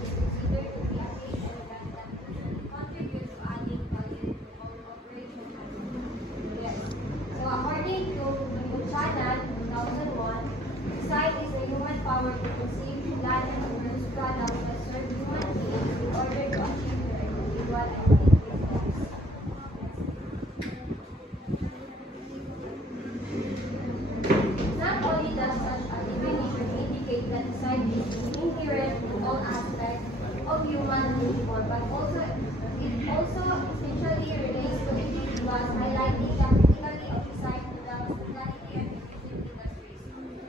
is considered to be a great element that contributes to adding value to our operation and yes. So according to Buchanan, 2001, design is the human power to conceive, plan, and produce products that serve human needs in order to achieve their individual and collective goals. Not only does such a definition indicate that design is inherent in all aspects of human behavior, but it also essentially relates to individuals, highlighting the criticality of design to the hospitality and tourism industries.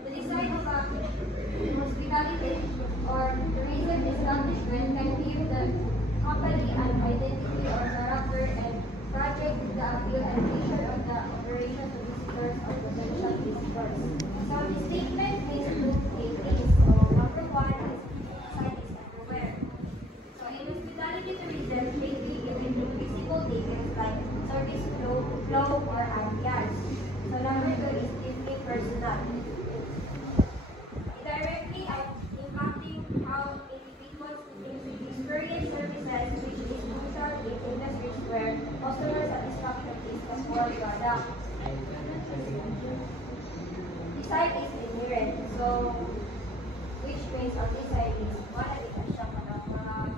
The design of a hospitality or tourism establishment can give the company an identity or character and project the appeal and vision of the operation to visitors or potential visitors. So the statement is to eight things. So number one is design is everywhere. So in hospitality tourism, mainly given to visible details like service flow or ambience. So number two is deeply personal. Directly impacting how individuals experience services, which is crucial in industries where customer satisfaction is the core product. Design is inherent, so which means ang design is wala ito siya parang wala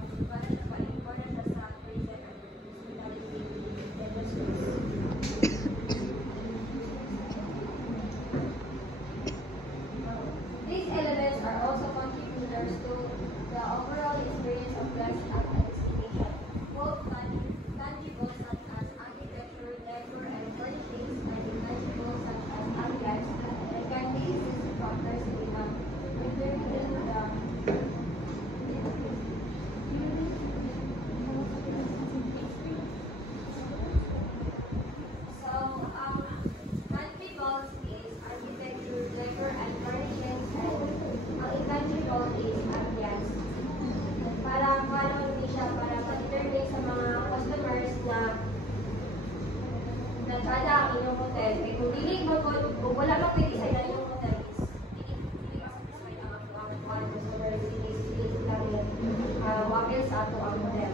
siya pa-important sa tourism and hospitality industries. These elements are also contributors to the overall experience of guests at a destination, both tangible such as architecture, decor, and furnishings, and intangible such as ambience, and can be easy to factors in the tangible is architecture, decor, and furnishings, and ang intangible is ambience. Para hindi siya para ma-determine sa mga customers na nagkala ang inyong hotel. Kung dili mo kung wala mang pwede sa inyong hotel is dili ma-satisfy ang customer dili lang wapil sa ato ang hotel.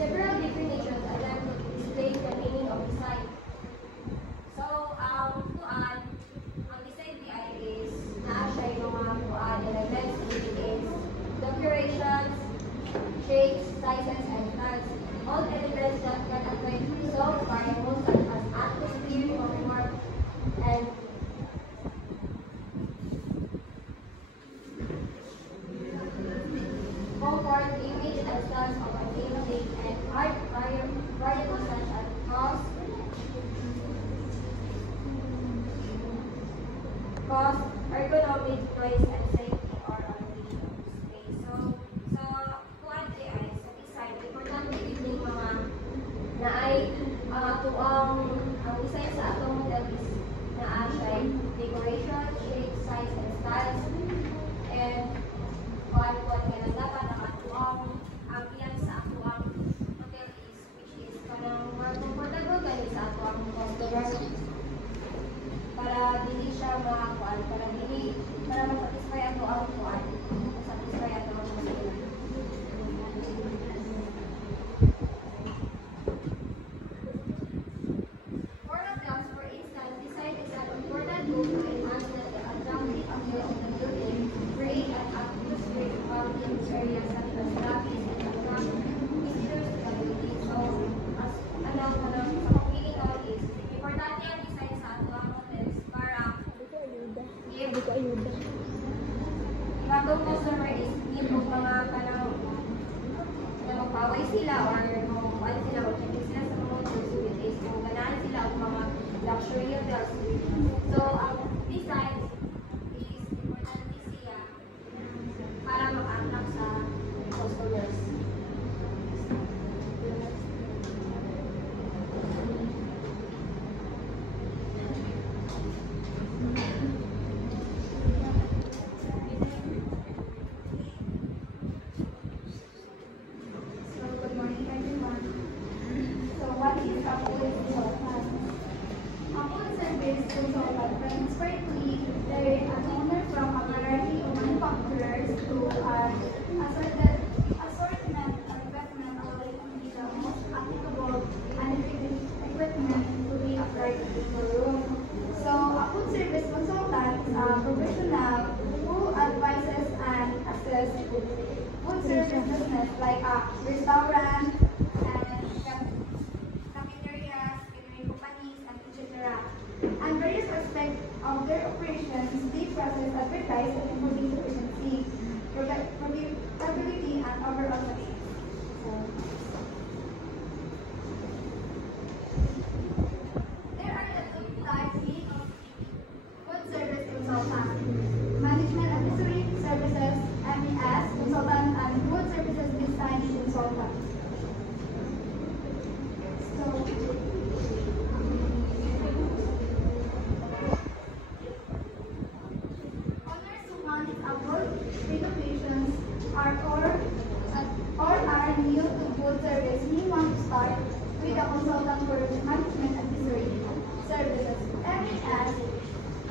Several definitions attempt to display the meaning of design. So, ang design is na siya yung mga elements, which is decorations, shapes, sizes, and styles. All elements that can affect result variables such as atmosphere, comfort, and image, and styles of a building, and art variables such as cost, ergonomic, noise, and safety or automation space. So, kuan ay sa design, importante din mga na ay ang design sa atong model is na siya decoration, shape, size, and styles, and kuan nga lang dapat ang atuang ambience sa atuang hotel is which is kanang more comfortable gani sa atuang customers para dili siya makakuan para ma-satisfy ato ang kuan ma-satisfy ato ang customer. For hotels, for instance, design is an important tool to enhance the attractive appeal of the building, create an atmosphere involving areas such as lobbies and attract visitors to the building. So, as sa pagpili ko is importante ang design sa ato ang hotels para yung customer is need mo mga kanang magpaway sila or ano sila mag-check sila sa mga hotels with is kung ganahan sila o mga luxury hotels. So, ang design is importante siya para mag-attract sa customers. What is Apple Service? Apple Service is all about inspired start in the room. So, a food service consultant is a professional who advises and assesses food service business like a restaurant and cafeterias, catering companies, and etc. And various aspects of their operations, they process, advertise, and improving efficiency, profitability, and overall success. There are the two types of food service consultant: management advisory services (MES) consultant and food services design consultant. So, owners who want abroad renovations or are new to food service may want to start with a consultant for management advisory services.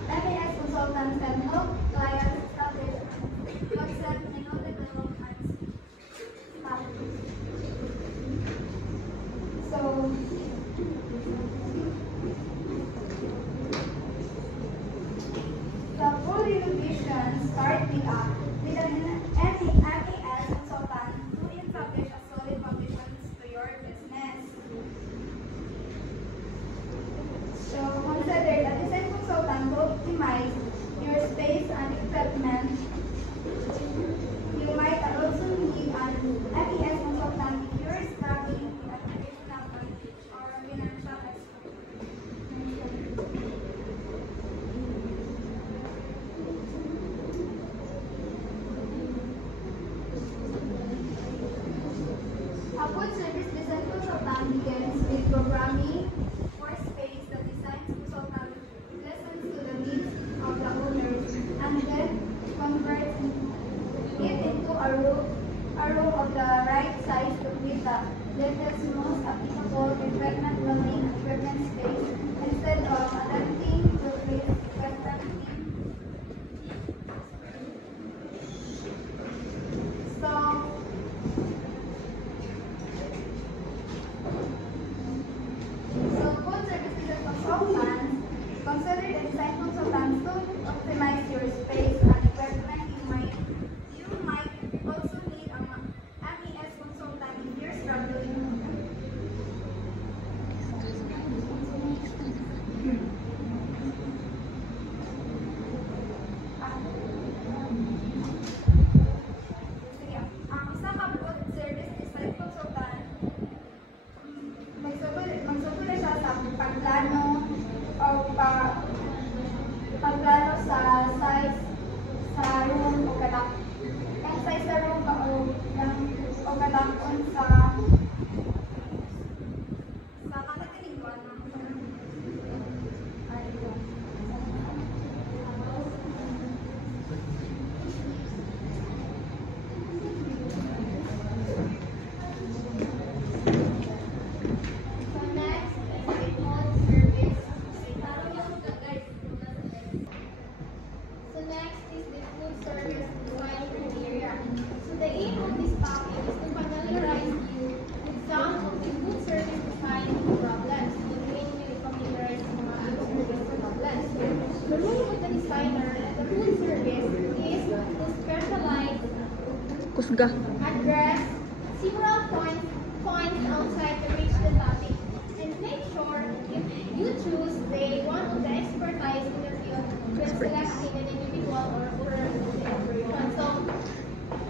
MES consultants can help clients establish concept, menu development, strategies. So, the full renovation start with an MES consultant to establish a solid foundations to your business. So consider the design consultant to optimize your space and equipment. You might also need an MES consultant if you're struggling with educational or financial expert. A food service design consultant begins with programming for space. The design consultant listens to the needs of the owners and then converts it into a room of the right size to fit the latest, most applicable equipment building and equipment space instead of adapting to fit equipment needs. So food service design consultants consider the design consultants to optimize your space and equipment. You might also need a MES consultant if you're struggling. Sige, ang isa ka food service design consultant magsugod siya sa pagplano o pagplano sa size sa room o kadak. Ang size sa room ba o kadakon sa kanatilingwan. So next is the food service design criteria. So the aim of this topic is to familiarize you with some of the food service design problems. So train you to familiarize with mga food service problems. The role of the designer at the food service is to specialize, address several points outside the reach the topic, and make sure if you choose the one of the expertise in the field when selecting an individual or operation.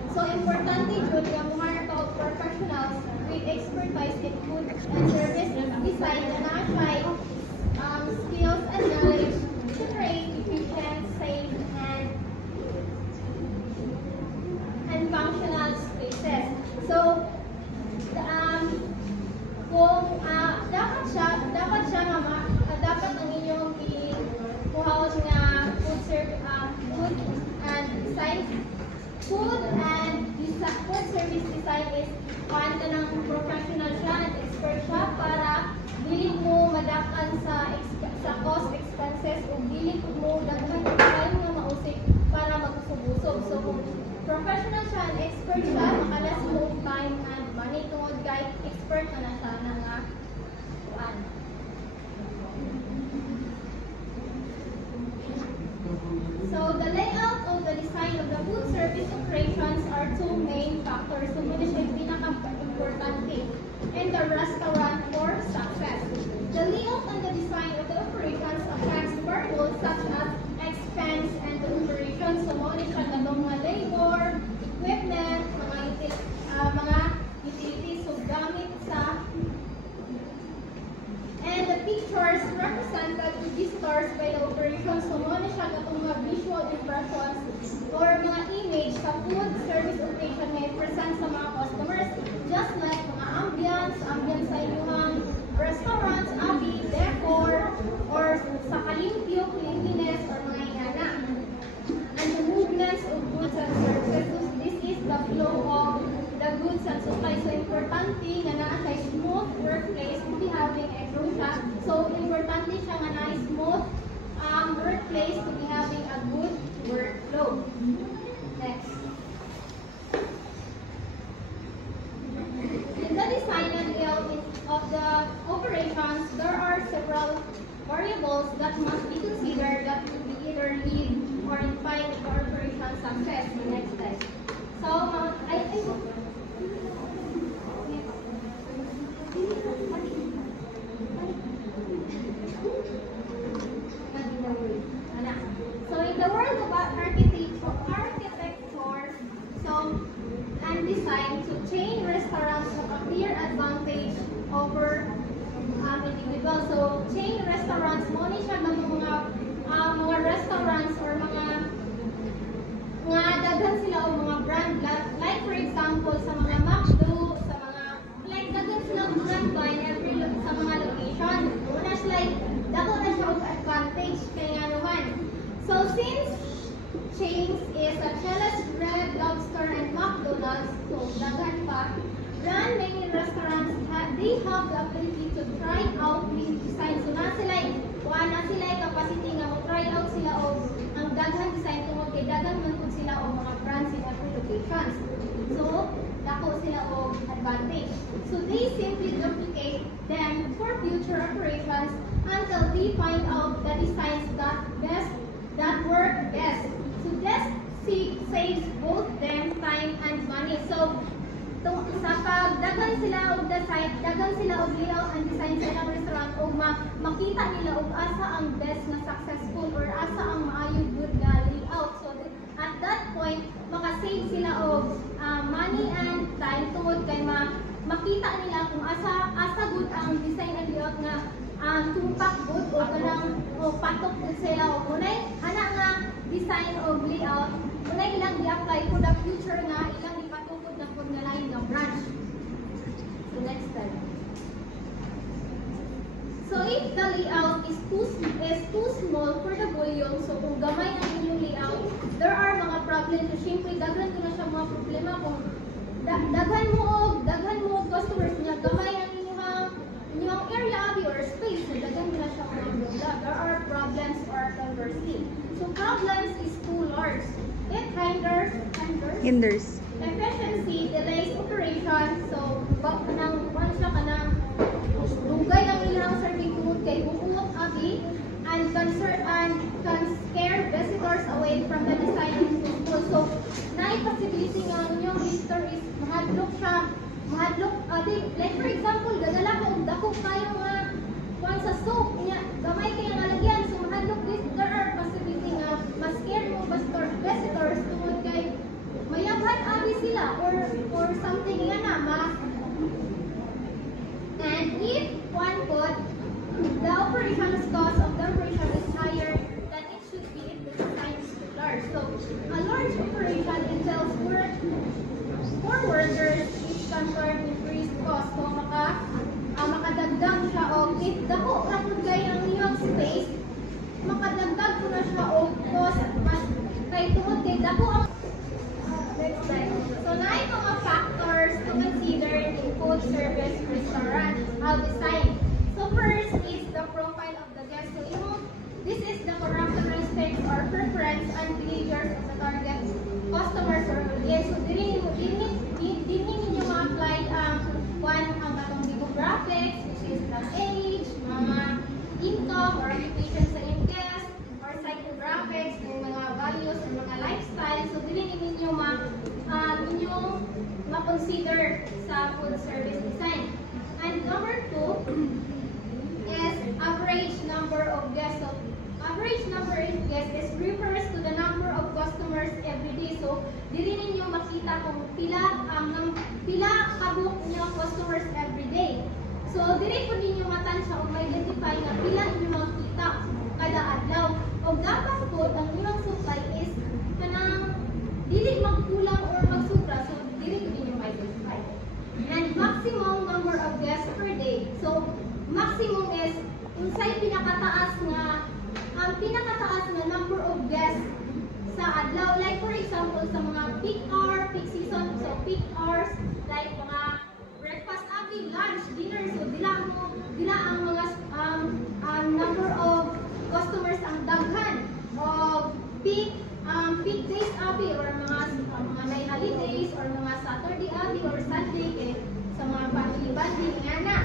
So importante jud nga mga professionals with expertise in food and service design na na-apply skills and knowledge to create efficient, safe, and functional spaces. So dapat ang inyong ipuhawat nga food and design. Food service design is kuhaan ka ng professional siya at expert siya para dili mo madakan sa cost expenses o dili mo daghan ng time nga mausik para magkusog-usog. So kung professional siya and expert siya, makalas mo time and money tungod kay expert na siya nga kuhaan. factors so muna siya pinaka-importante in the restaurant for success. The layout and the design of the operations affects variables such as expense and the operations. So muna siya ganong mga labor, equipment, mga utilities so gamit sa and the pictures represented to visitors by the operations. So muna siya ganong mga visual impressions or mga image sa food service operation na i-present sa mga customers just like mga ambience sa inyong restaurants, decor, or sa kalimpyo, cleanliness, or mga ingana. And the movements of goods and services. So this is the flow of the goods and supplies. So importante nga na sa smooth workplace to be having a siya. So importante siya nga na smooth workplace to be having a good workflow. Next. In the design and layout of the operations, there are several variables that must be considered that will be either lead or impede the operation success. Next slide. So, I think so in the world of architecture, and design to chain restaurants have a clear advantage over individual. So chain restaurants, mo ni siya ng mga restaurants or mga daghan sila o mga brand like for example sa mga McDo, sa mga like daghan sila brand ba in every sa mga location. Una siya like dako na siya og advantage kay nga naman. So since chains is a Chela's, Red Lobster, and McDonald's, so daghan pa, brand name restaurants they have the ability to try out new designs. So na sila capacity nga mo-try out sila o ang daghan design tungod kay daghan man pud sila o mga brands in every locations. So dako sila o advantage. So they simply duplicate them for future operations until they find out the designs that work best. So this saves both them time and money. So sa pagdagan sila og design, dagan sila og layout and design sa ilang restaurant o makita nila og asa ang best na successful or asa ang maayo good na layout. So at that point, maka-save sila og money and time tungod kay makita nila kung asa good ang design and layout nga tumpak good o kanang o patok good sila o kunay ana nga design o layout kunay ilang di-apply for the future nga ilang ipatukod na kung nalain ng branch. So next slide. So if the layout is too small for the volume, so kung gamay ang inyong layout, there are mga problems. So syempre daghan ko na siya mga problema kung daghan mo og customers niya gamay ang inyong area or space, so daghan ko na siya mga problema. There are problems or conversely. So problems is too large. It hinders efficiency, delays operation. So bak nang siya kanang dugay ang ilang serving tungod kay buot abi and can scare visitors away from the design and school. So naay possibility nga ang inyong visitor is mahadlok like for example dadala ko og dako kayo nga kuan sa soap niya gamay kay ang alagyan, so mahadlok this there are possibility nga ma-scare mo visitors tungod kay mayabhan abi sila or something nga na and if one put the operations cost of the operation is higher than it should be if the design is too large. So a large operation entails work for workers which can turn increased cost. So makadagdag siya og if dako ra pud kay ang iyang space, makadagdag ko na siya og cost mas kay tungod kay dako ang next slide. So naay mga factors to consider in food service restaurant how design. So first is the profile of the guest. So this is the characteristics or preference and behaviors of the target customers or audience. So dili ninyo ma-apply ang katong demographics, which is the age, mga income or occupation sa inyong guest, or psychographics, yung mga values or mga lifestyle. So dili ninyo inyong food service design. And number 2 is average number of guests. So, average number of guests is refers to the number of customers every day. So, dili ninyo makita kung pila kabuk niyo customers every day. So, dili po ninyo matansya o ma-identify nga pila ninyo makita kada adlaw. O dapat po, ang inyong supply is kanang dili magkulang or magsubra. So, dili po ninyo ma-identify. And maximum number of guests per day. So, maximum is unsay pinakataas nga number of guests sa adlaw. Like for example, sa mga peak hour, peak season, so peak hours, like mga breakfast, abi, lunch, dinner, so dila ang mga number of customers ang daghan. O peak days abi or mga may holidays or mga Saturday abi or Sunday kay sa mga family bonding ana.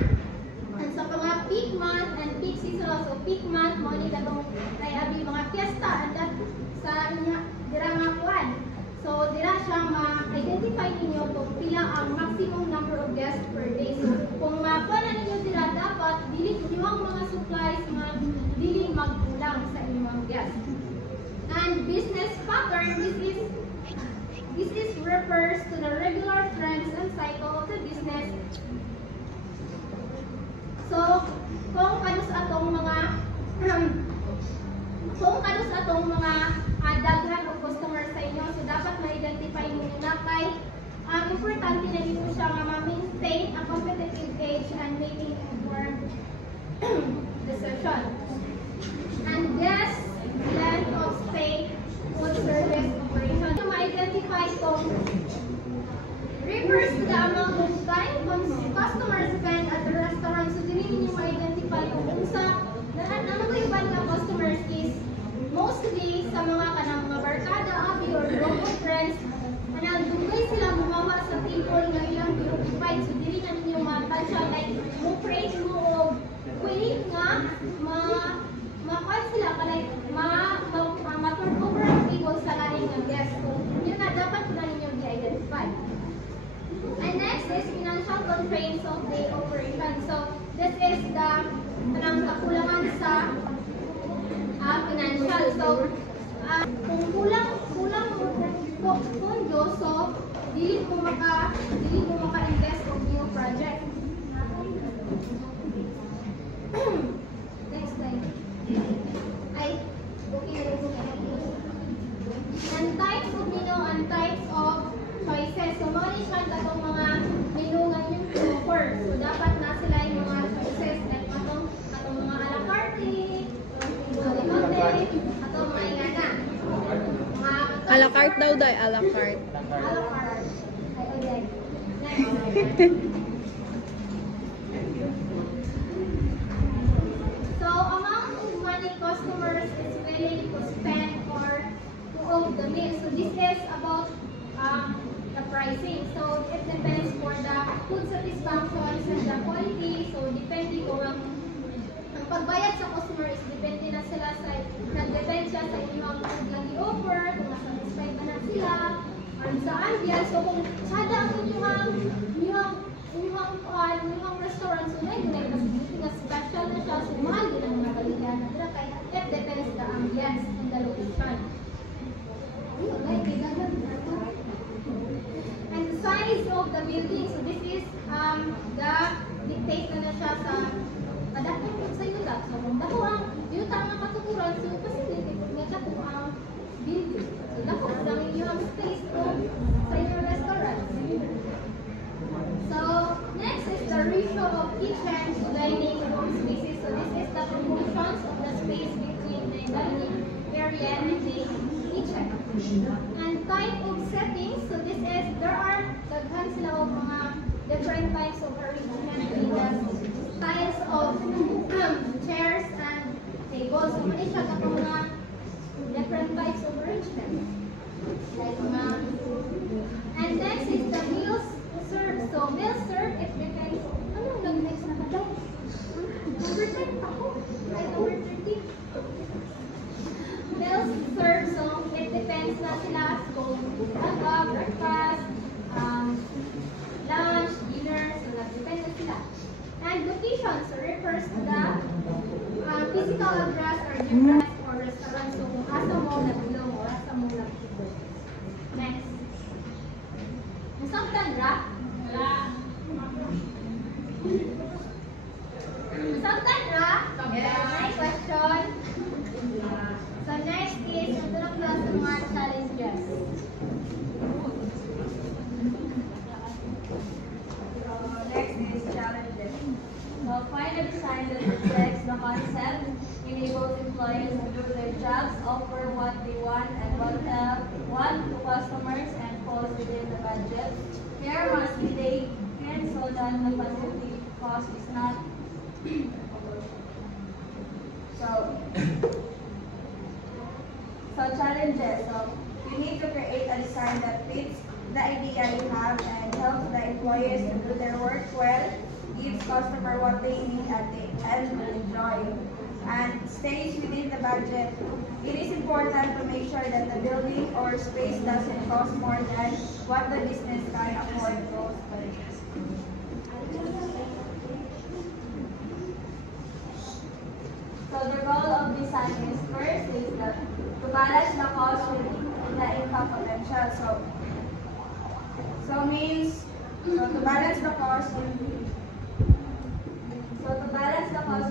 And sa mga peak month and peak season also peak month mo ni katong kay abi mga fiesta and that sa inya dira nga kuan. So dira siya ma-identify ninyo kung pila ang maximum number of guests per day. So kung makuha na ninyo dira dapat dili inyong mga supplies dili magkulang sa inyong guests. And business pattern, this is refers to the regular trends and cycle of the business. So, kung kanus atong mga daghan o customers sa inyo, so dapat ma-identify ninyo na kay ang importante na dito siya nga ma-maintain a competitive edge and making informed decision. And guest length of stay, food service operation. To ma-identify kung refers to the amount of time customers spend at the restaurant. So, dili ninyo ma-identify kung unsa namagayuban ng customers is mostly sa mga kanang mga barkada, abi, or group of friends. Kanang dugay sila gumawa sa table nga ilang preoccupied. So, dili na ninyo matansya like mo create mo og way nga makuha sila ka like ma-turn over ang table sa laing ng guests. So, yun na dapat na ninyo i-identify. And next is financial constraints of the operation. So, this is the kakulangan sa financial. So, kung kulang pondo, so dili mo maka-invest of new project. Next slide. And types of menu and types of choices. So, mga siya katong mga menu nga yung offer. So, dapat na sila yung mga choices. Like, atong mga a la carte, atong mga ingana. A la carte daw, day. A la carte. A la carte. Ay, okay. Next. So, amount of money customers is willing to spend for to own the meal. So, this is about the pricing. So, it depends for the food satisfaction and the quality. So, depende kung ang pagbayad sa customer is depende na sila sa nag-depend siya sa inyong food na i-offer, kung nasatisfied ba na sila, or sa ambience. So, kung sada ang inyong restaurant, so na special na siya, so mahal din ang mga balikan na sila, kaya it depends the ambience and the location. And the size of the building, so this is the dictate na siya sa padakot po sa yuta. So kung dako ang yuta ang katukuran, so facility po nga dako ang building. So dako lang inyong space po sa inyong restaurant. So next is the ratio of kitchen to dining room spaces. So this is the proportions of the space between the dining area and the kitchen. And type of settings, so this is, there are daghan sila of mga different types of arrangement in the styles of chairs and tables. So mali siya ka mga different types of arrangement. Like and next is the meals served. So meals served, it depends. Anong nag-next na ba? Number 10 ako. Right, number 13. Meals served, so it depends na sila kung breakfast, lunch, dinner, location, so refers to the physical address or difference or restaurant. So, asa mo na bilong o asa mo na bilong. Next. Nasabtan ra? Wala. Nasabtan ra? Next question. So, next is, ito na class ng mga challenges. Next is challenges. So find a design that reflects the concept, enables employees to do their jobs, offer what they want and what want to customers, and falls within the budget. Care must be taken so that the facility cost is not so challenges. So you need to create a design that fits the idea you have and helps the employees to do their work well, gives customer what they need and enjoy, and stays within the budget. It is important to make sure that the building or space doesn't cost more than what the business can afford to spend. So the role of design is first is to balance the cost with the income potential. So to balance the cost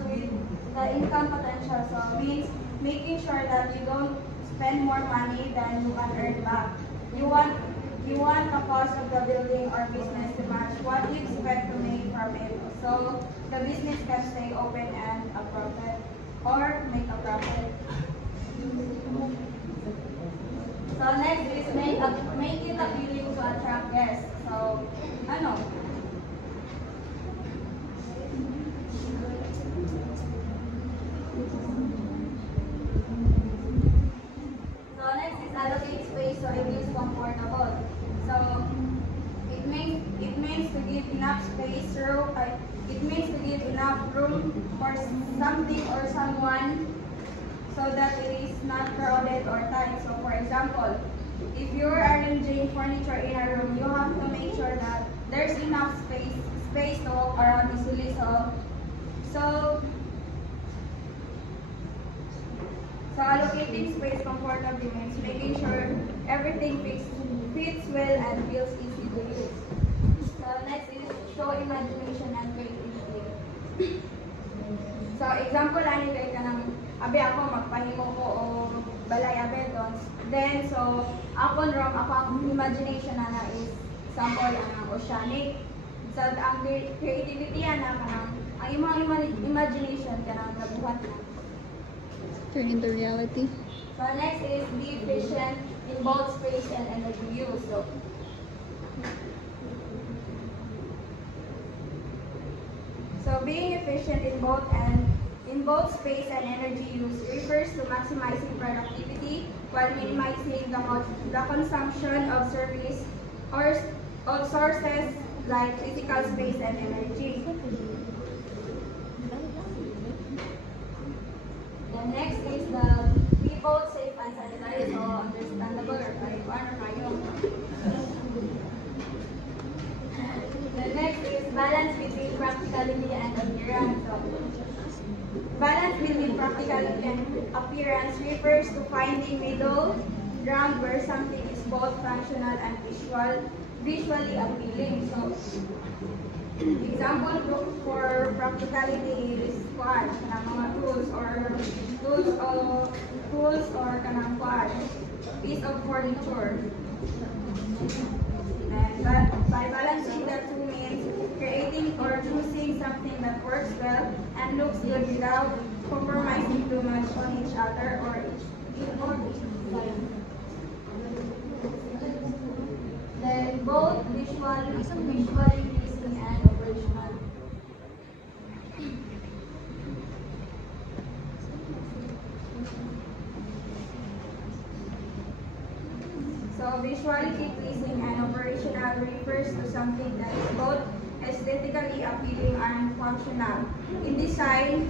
with the income potential. So means making sure that you don't spend more money than you can earn back. You want the cost of the building or business to match what you expect to make from it. So the business can stay open and a profit or make a profit. So next is make it appealing to attract guests. So ano? So next is allocate space so it is comfortable. So it means to give enough space it means to give enough room for something or someone so that it is not crowded or tight. So for example, if you're arranging furniture in a room, you have to make sure that there's enough space to walk around easily. So allocating space comfortably means making sure everything fits well and feels easy to use. So next is show imagination and creativity. So example ani kay kanang abi ako magpahimo ko o balay abetons. Then so ako ang imagination na is sample ang oceanic. So ang creativity ana kanang ang imong imagination kanang nabuhat na. Turn into reality. So next is be efficient in both space and energy use. So being efficient in both space and energy use refers to maximizing productivity while minimizing the consumption of service or of sources like physical space and energy. The next is the be both safe and sanitary, so understandable or kayo. The next is balance between practicality and appearance. So, balance between practicality and appearance refers to finding middle ground where something is both functional and visually appealing. So, example for practicality is mga tools or kanang piece of furniture. And by balancing the two means creating or choosing something that works well and looks good without compromising too much on each other or each side. Then both visually pleasing and operational. So visually pleasing and operational refers to something that is both aesthetically appealing and functional in design,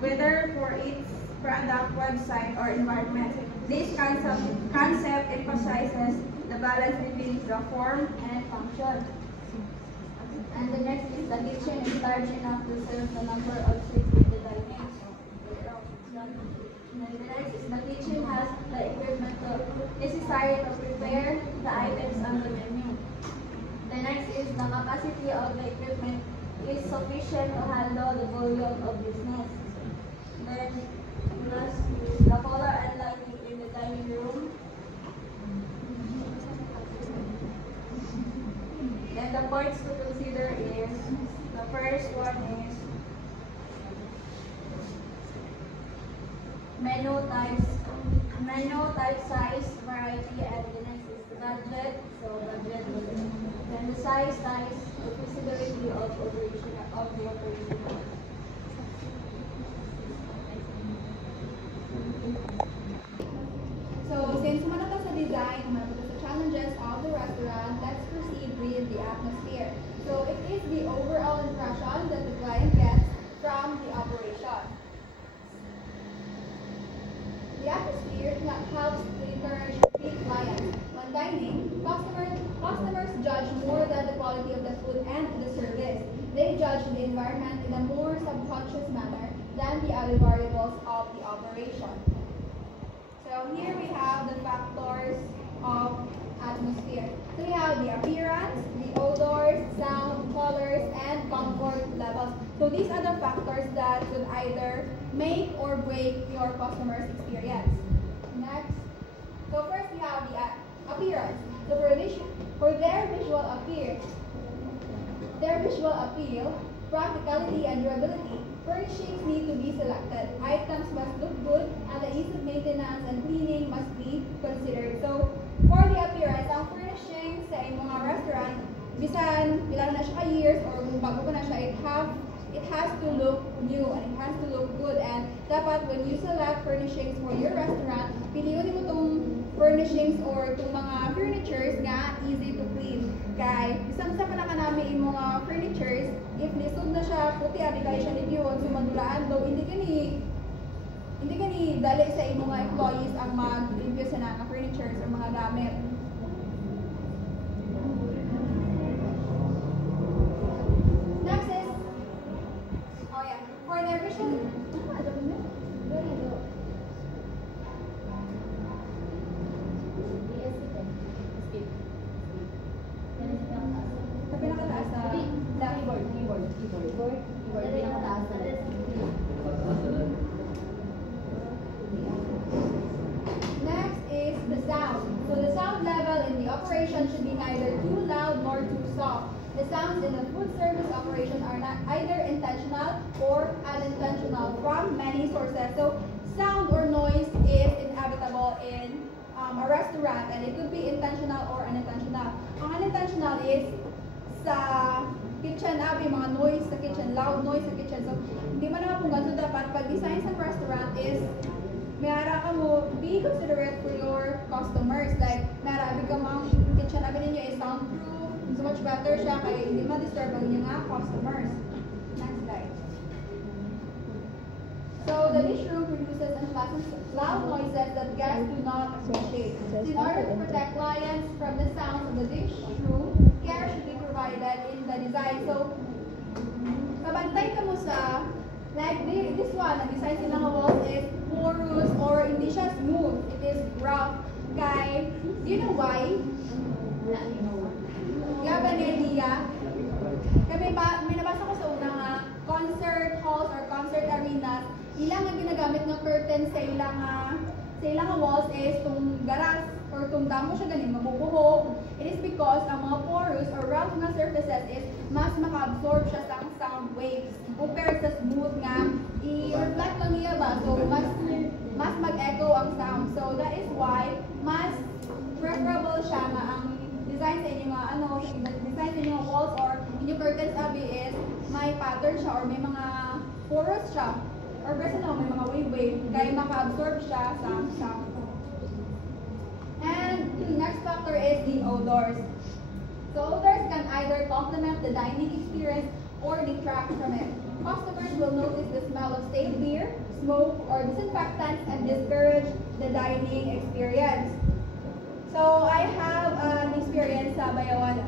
whether for its product, website, or environment. This concept emphasizes the balance between the form and function. And the next is the kitchen is large enough to serve the number of seats in the dining. And then the next is the kitchen has the equipment necessary to prepare the items on the menu. The next is the capacity of the equipment is sufficient to handle the volume of business. Then last is the color and lighting in the dining room. Then the points to consider is, the first one is menu type, size, variety, and the next is the budget. So budget. Then the size, the feasibility of the operation. So, since umano to sa design, umano to sa challenges of the restaurant, let's proceed with the atmosphere. So, it is the overall impression that the client gets from the operation. The atmosphere helps to encourage repeat clients. When dining, customers judge more than the quality of the food and the service. They judge the environment in a more subconscious manner than the other variables of the operation. So here we have the factors of atmosphere. So we have the appearance, the odors, sound, colors, and comfort levels. So these are the factors that could either make or break your customer's experience. Next. So first we have the appearance. So for their visual appeal, practicality, and durability, furnishings need to be selected. Items must look good, and the ease of maintenance and cleaning must be considered. So, for the appearance, ang furnishings sa mga restaurant, bisan bilang na siya ka-years or kung bago pa na siya, it has to look new and it has to look good. And dapat when you select furnishings for your restaurant, piliin mo itong furnishings or itong mga furnitures nga easy to clean. Kay, isang sa panaka namin yung mga furnitures, if lisod na siya, puti abi kayo siya reviewon, so madulaan daw, hindi ka ni dali sa imong mga employees ang mag-review sa mga furnitures or mga gamit. Next is, for their visual, sa pinakataas na keyboard. Pinakataas na. Next is the sound. So the sound level in the operation should be neither too loud nor too soft. The sounds in the food service operation are not either intentional or unintentional from many sources. So sound or noise is inevitable in a restaurant, and it could be intentional or unintentional. Ang unintentional is sa kitchen, mga noise sa kitchen, loud noise sa kitchen. So, hindi man naman kung ganito dapat pag-design sa restaurant is mayara ka mo, be considerate for your customers. Like, mayara abi ka mga kitchen, abi ninyo is soundproof, so much better siya, kaya hindi ma-disturb ang inyong mga customers. Next slide. So, the dish room produces unpleasant loud noises that guests do not appreciate. So, in order to protect clients from the sounds of the dish room, care should be provided in the design. So, kabantay ka mo sa, like this one, ang design sila ng walls is porous or hindi siya smooth. It is rough. Kay, do you know why? Gaba ni idea. May nabasa ko sa unang concert halls or concert arenas, ilang ang ginagamit ng curtain sa ilang walls is itong garas or itong damo siya ganin, mabubuho. It is because ang mga porous or rough na surfaces is mas maka-absorb siya sa sound waves compared sa smooth nga i-reflect lang niya ba, so mas mag-echo ang sound. So that is why mas preferable siya nga ang design sa inyong design sa inyong walls or inyong curtains abi is may pattern siya or may mga porous siya or personal may mga wave kaya maka-absorb siya sa sound. And the next factor is the odors. So odors can either complement the dining experience or detract from it. Customers will notice the smell of stale beer, smoke, or disinfectants and discourage the dining experience. So I have an experience sa Bayawan.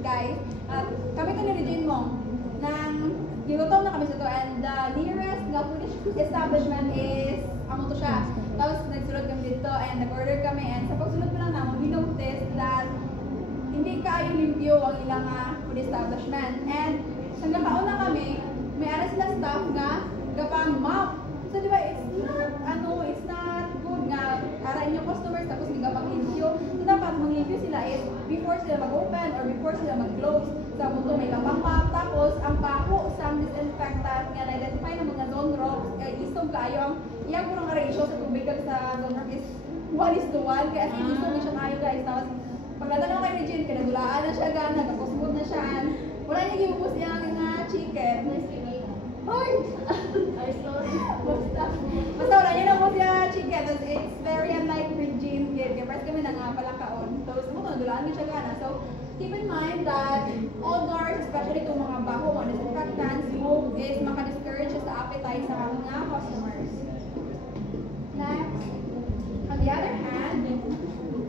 guys, at kami ito ni Regine mo, nang gilutom na kami sa to, and the nearest nga food establishment is, amo to siya. Tapos nagsulod kami dito, and nag-order kami, and sa pagsulod pa lang naman, we noticed that hindi kaayo limpyo ang ilang food establishment. And sa nakauna kami, may ara sila staff nga gapang map. So di ba, it's not good nga ara inyong customers tapos hindi gapang limpyo. So dapat manglimpyo sila is before sila mag-open or before sila mag-close. Sa mundo may gapang map, tapos ang paho sa disinfectant nga na-identify ng mga zone rocks, istong kayo ang iyang kurang ratio sa tubig kag sa zone rock is 1:1, kaya istong siya kayo guys. Tapos pagkatanaw kay Regine, kinagulaan na siya gan, nagkakosmod na siya, wala niya giubos niya nga chicken. Hoy! Basta wala niya naubos niya chicken, tapos it's very unlike Regine kid, kaya parang kami nangapalakaon. So, sa mga nagulaan niya siya gana. So, keep in mind that odors, especially itong mga baho, mga disinfectants, smoke is maka-discourage sa appetite sa mga customers. Next, on the other hand,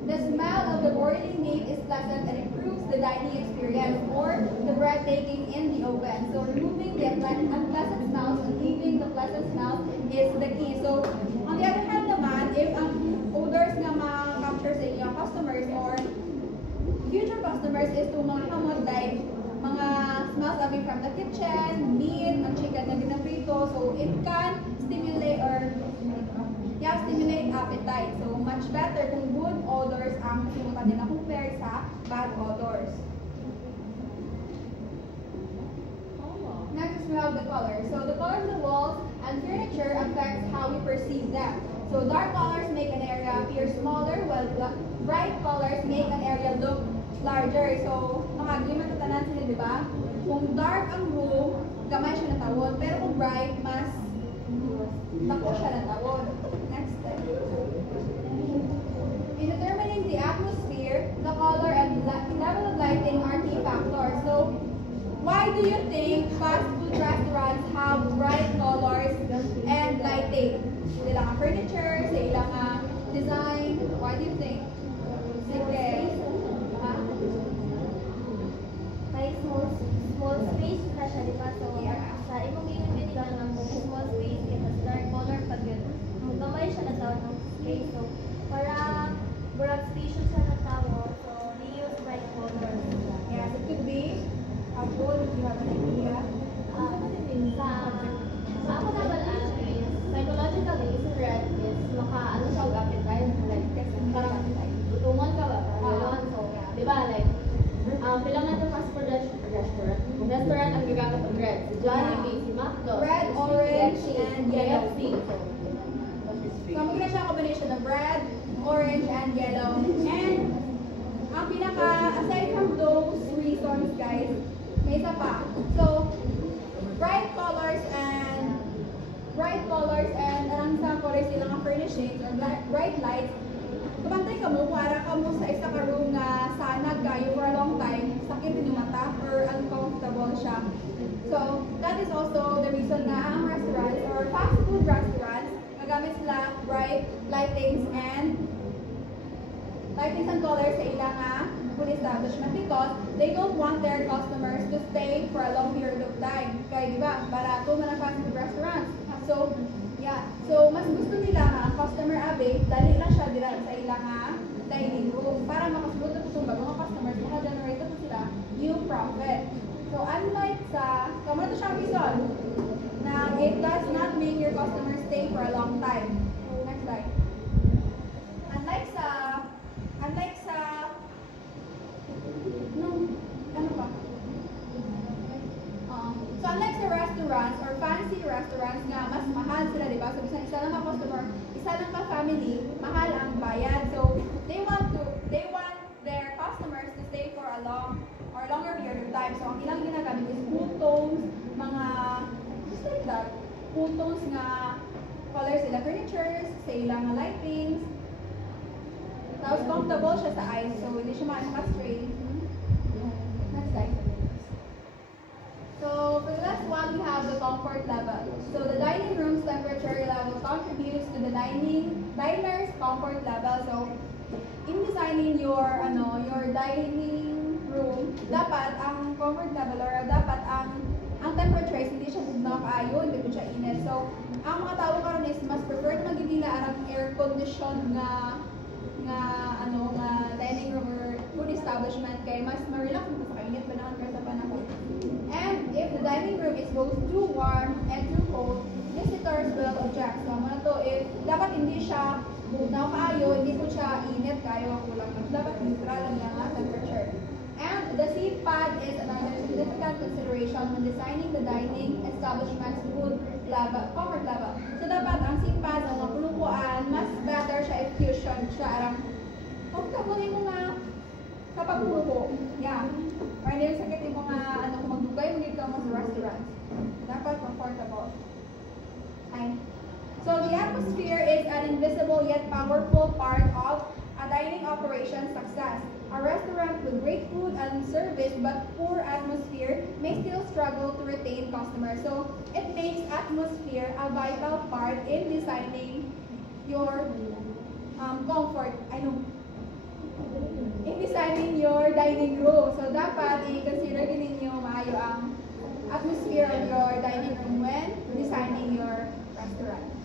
the smell of the boiling meat is pleasant and improves the dining experience or the breathtaking in the oven. So removing the unpleasant smells and leaving the pleasant smells is the key. So on the other hand naman, if ang odors nga ma-capture sa inyong customers or future customers is to mga hamod like mga smells coming from the kitchen, meat, ang chicken na ginaprito, so it can stimulate appetite. So, much better kung good odors ang simutan nila compared sa bad odors. Next is we have the color. So, the color of the walls and furniture affects how we perceive them. So, dark colors make an area appear smaller, while bright colors make an area look larger. So, makagli matatanan sila, di ba? Kung dark ang room, gamay siya na tawon. Pero kung bright, mas tako siya na tawon. Next step. In determining the atmosphere, the color and level of lighting are key factors. So, why do you think fast food restaurants have bright colors and lighting? Sa ilang furniture, sa ilang design. Why do you think? Sige. May small space na siya, di ba? So, sa imong ginamit ka ng small space, kaya mas dark color pag yun. Gamay siya na tawag ng space. So, para broad spacious siya na tawag, so, they use bright color. Yes, it could be a good, if you have an idea. Sa ako naman is, psychologically, is red is maka-ano siya og appetite, like, parang gutuman ka ba? Parang so, di ba, like, bilang natin fast food restaurant ang gagamit ng red. Si Jollibee, si McDo, Red, orange, and yellow. KFC. So, maganda siya combination of red, orange, and yellow. And, ang pinaka, aside from those reasons, guys, may isa pa. So, bright colors and arang sa colors silang furnishings or bright lights, kapantay ka mo, para ka mo sa isa ka room nga sanag kayo for a long time, sakit din yung mata or uncomfortable siya. So, that is also the reason na ang restaurants or fast food restaurants, nagamit sila bright lightings and colors sa ilang food establishment because they don't want their customers to stay for a long period of time. Kaya di ba, barato man ang fast food restaurants. So, yeah. So, mas gusto nila nga ang customer abe, dali lang siya dira sa ilang dining room para makasulod na itong mga customers, maka-generate na sila yung profit. So, unlike sa, kamo na ito siyang reason na it does not make your customers stay for a long time. Next slide. Unlike sa so unlike sa restaurants or fancy restaurants nga mas mahal sila, di ba? So isa lang ka customer, isa lang ka family, mahal ang bayad. So they want their customers to stay for a longer period of time. So ang ilang ginagamit is cool tones, mga just like that, cool tones nga colors sila furnitures, sa ilang lightings. Tapos comfortable siya sa eyes, so hindi siya maka-strain. Next slide. So, for the last one, we have the comfort level. So, the dining room's temperature level contributes to the diner's comfort level. So, in designing your dining room, dapat ang comfort level or dapat ang temperature is hindi siya bugnaw kaayo, hindi po siya init. So, ang mga tao karon is mas preferred magiging arang air condition nga dining room or food establishment kay mas ma-relax mo sa kainit panahon kaya sa panahon. And if the dining room is both too warm and too cold, visitors will object. So, mga to, if dapat hindi siya bugnaw kaayo, hindi po siya init kaayo ang kulang. Dapat neutral lang ang temperature. And the seat pad is another significant consideration when designing the dining establishment's food level, comfort level. So dapat ang seat pad ang mga pulupuan, mas better siya if fusion siya arang comfortable mo nga kapag pulupo. Yeah. Or hindi yung sakit mo nga kung magdugay mo dito mo sa restaurant. Dapat comfortable. Ay. So the atmosphere is an invisible yet powerful part of a dining operation success. A restaurant with great food and service but poor atmosphere may still struggle to retain customers. So it makes atmosphere a vital part in designing your comfort. In designing your dining room. So dapat i-consider din ninyo maayo ang atmosphere of your dining room when designing your restaurant.